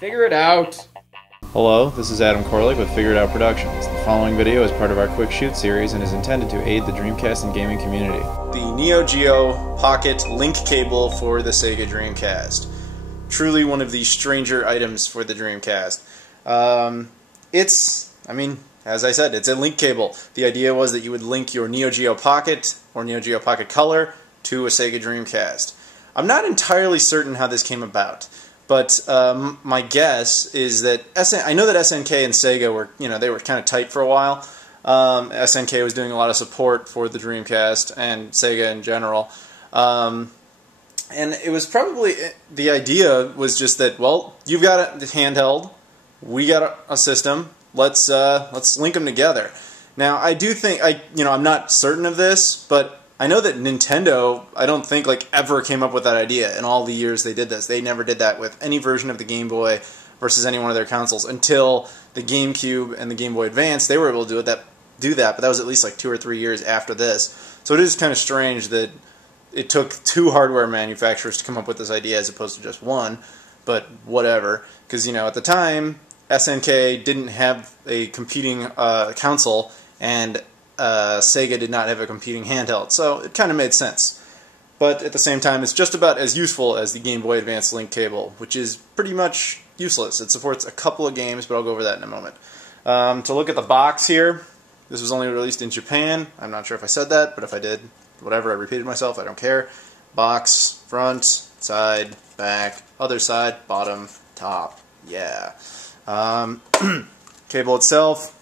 Figure it out. Hello, this is Adam Koralik with Figure It Out Productions. The following video is part of our Quick Shoot series and is intended to aid the Dreamcast and gaming community. The Neo Geo Pocket link cable for the Sega Dreamcast. Truly one of the stranger items for the Dreamcast. As I said, it's a link cable. The idea was that you would link your Neo Geo Pocket or Neo Geo Pocket Color to a Sega Dreamcast. I'm not entirely certain how this came about, but my guess is that I know that SNK and Sega were, they were kind of tight for a while. SNK was doing a lot of support for the Dreamcast and Sega in general. And it was probably, the idea was just that, well, you've got a handheld, we got a system, let's link them together. Now, I do think, I'm not certain of this, but I know that Nintendo, I don't think, ever came up with that idea in all the years they did this. They never did that with any version of the Game Boy versus any one of their consoles until the GameCube and the Game Boy Advance. They were able to do that, but that was at least 2 or 3 years after this. So it is kind of strange that it took 2 hardware manufacturers to come up with this idea as opposed to just one, but whatever. Because, at the time, SNK didn't have a competing console, and Sega did not have a competing handheld, so it kind of made sense. But at the same time, it's just about as useful as the Game Boy Advance link cable, which is pretty much useless. It supports a couple of games, but I'll go over that in a moment. To look at the box here, this was only released in Japan. I'm not sure if I said that, but if I did, whatever, I repeated myself, I don't care. Box, front, side, back, other side, bottom, top, yeah. Cable itself,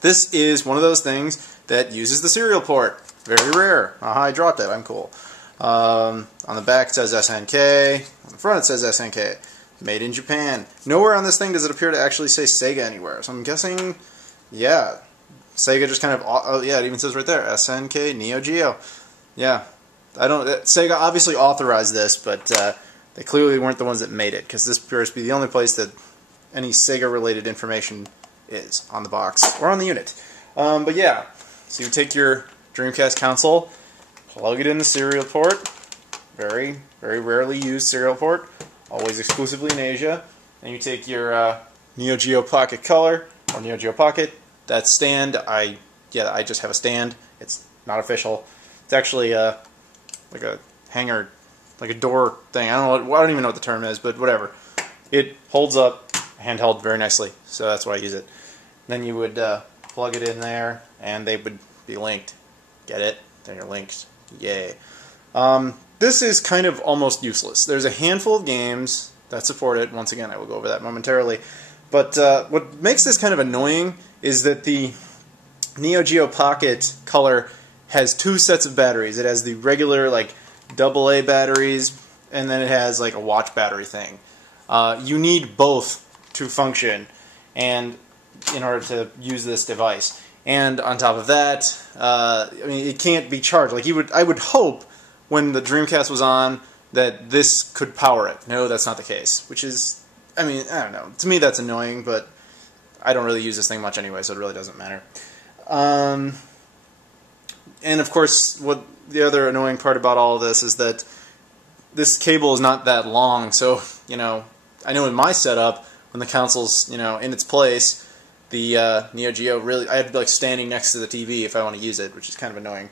this is one of those things that uses the serial port. Very rare. Aha, I dropped it. I'm cool. On the back it says SNK. On the front it says SNK. Made in Japan. Nowhere on this thing does it appear to actually say Sega anywhere. So I'm guessing, yeah, Sega just kind of, oh yeah, it even says right there, SNK Neo Geo. Yeah, Sega obviously authorized this, but they clearly weren't the ones that made it, because this appears to be the only place that any Sega-related information is on the box, or on the unit. But yeah, so you take your Dreamcast console, plug it in the serial port, very, very rarely used serial port, always exclusively in Asia, and you take your Neo Geo Pocket Color, or Neo Geo Pocket, that stand, I just have a stand, it's not official, it's actually like a hanger, like a door thing, I don't even know what the term is, but whatever. It holds up handheld very nicely, so that's why I use it. Then you would plug it in there, and they would be linked. Get it? Then you're linked. Yay. This is kind of almost useless. There's a handful of games that support it. Once again, I will go over that momentarily. But what makes this kind of annoying is that the Neo Geo Pocket Color has 2 sets of batteries. It has the regular, AA batteries, and then it has, a watch battery thing. You need both to function, and in order to use this device. And on top of that, it can't be charged. I would hope when the Dreamcast was on that this could power it. No, that's not the case. Which is, I don't know. To me, that's annoying, but I don't really use this thing much anyway, so it really doesn't matter. And of course, what the other annoying part about all of this is that this cable is not that long. So, I know in my setup, when the console's, in its place, the Neo Geo I have to be standing next to the TV if I want to use it, which is kind of annoying.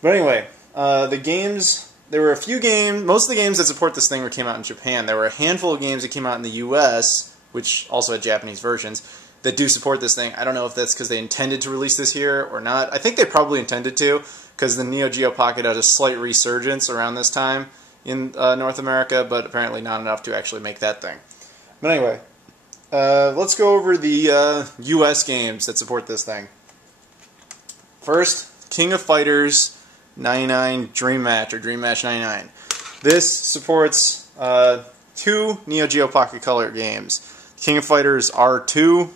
But anyway, the games, there were a few games, most of the games that support this thing came out in Japan. There were a handful of games that came out in the US, which also had Japanese versions, that do support this thing. I don't know if that's because they intended to release this here or not. I think they probably intended to, because the Neo Geo Pocket had a slight resurgence around this time in North America, but apparently not enough to actually make that thing. But anyway, let's go over the US games that support this thing. First, King of Fighters 99 Dream Match, or Dream Match 99. This supports 2 Neo Geo Pocket Color games. King of Fighters R2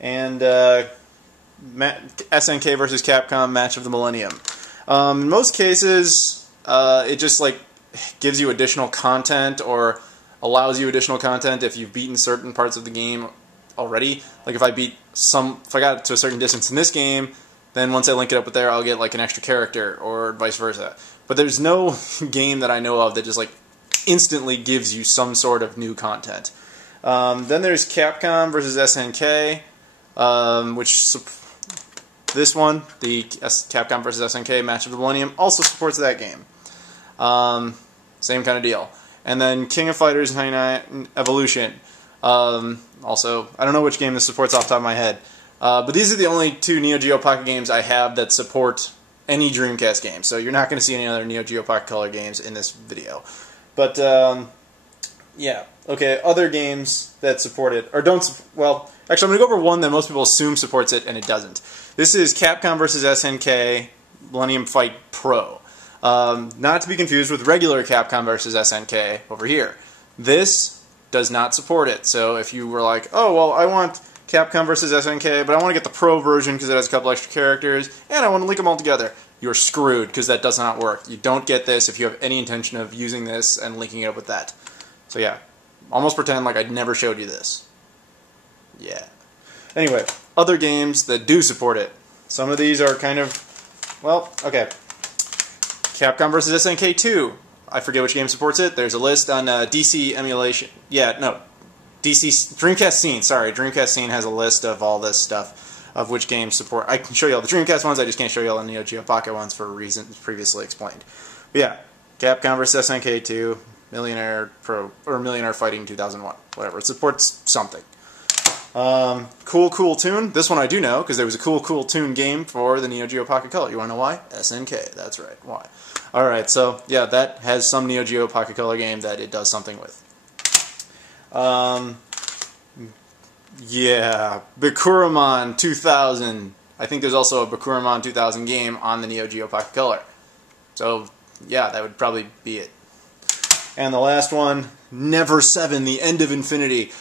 and SNK vs. Capcom Match of the Millennium. In most cases, it just gives you additional content, or allows you additional content if you've beaten certain parts of the game already. If I got to a certain distance in this game, then once I link it up with there, I'll get an extra character, or vice versa. But there's no game that I know of that just instantly gives you some sort of new content. Then there's Capcom versus SNK, this one, the Capcom vs. SNK Match of the Millennium, also supports that game. Same kind of deal. And then King of Fighters 99 Evolution. Also, I don't know which game this supports off the top of my head. But these are the only two Neo Geo Pocket games I have that support any Dreamcast game. So you're not going to see any other Neo Geo Pocket Color games in this video. But, yeah. Okay, other games that support it, or don't, well, actually I'm going to go over one that most people assume supports it, and it doesn't. This is Capcom vs. SNK Millennium Fight Pro. Not to be confused with regular Capcom vs. SNK over here. This does not support it. So if you were like, oh, well, I want Capcom vs. SNK, but I want to get the Pro version because it has a couple extra characters, and I want to link them all together, you're screwed because that does not work. You don't get this if you have any intention of using this and linking it up with that. So yeah, almost pretend like I never showed you this. Yeah. Anyway, other games that do support it. Some of these are kind of, well, okay. Capcom vs. SNK 2. I forget which game supports it. There's a list on DC emulation. Yeah, no. DC Dreamcast Scene. Sorry, Dreamcast Scene has a list of all this stuff of which games support. I can show you all the Dreamcast ones. I just can't show you all the Neo Geo Pocket ones for reasons previously explained. But yeah, Capcom vs. SNK 2, Millionaire Pro or Millionaire Fighting 2001. Whatever. It supports something. Cool Tune. This one I do know, because there was a Cool Tune game for the Neo Geo Pocket Color. You want to know why? SNK. That's right. Why? Alright, so, yeah, that has some Neo Geo Pocket Color game that it does something with. Yeah, Bakuramon 2000. I think there's also a Bakuramon 2000 game on the Neo Geo Pocket Color. So, yeah, that would probably be it. And the last one, Never 7, The End of Infinity.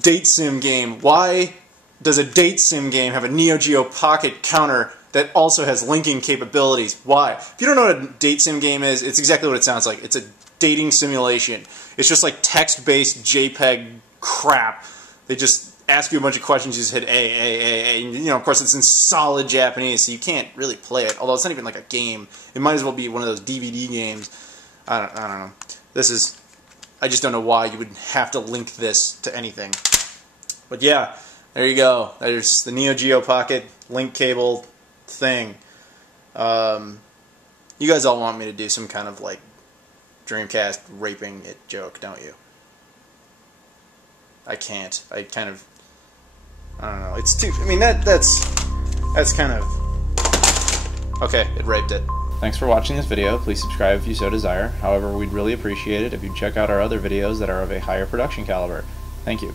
Date sim game. Why does a date sim game have a Neo Geo Pocket counter that also has linking capabilities? Why? If you don't know what a date sim game is, it's exactly what it sounds like. It's a dating simulation. It's just like text-based JPEG crap. They just ask you a bunch of questions, you just hit A. And, you know, of course, it's in solid Japanese, so you can't really play it. Although it's not even like a game. It might as well be one of those DVD games. I don't know. This is... I just don't know why you would have to link this to anything. But yeah, there you go. There's the Neo Geo Pocket link cable thing. You guys all want me to do some kind of like Dreamcast raping it joke, don't you? I can't. I don't know. It's too. I mean that's kind of okay. It raped it. Thanks for watching this video. Please subscribe if you so desire. However, we'd really appreciate it if you'd check out our other videos that are of a higher production caliber. Thank you.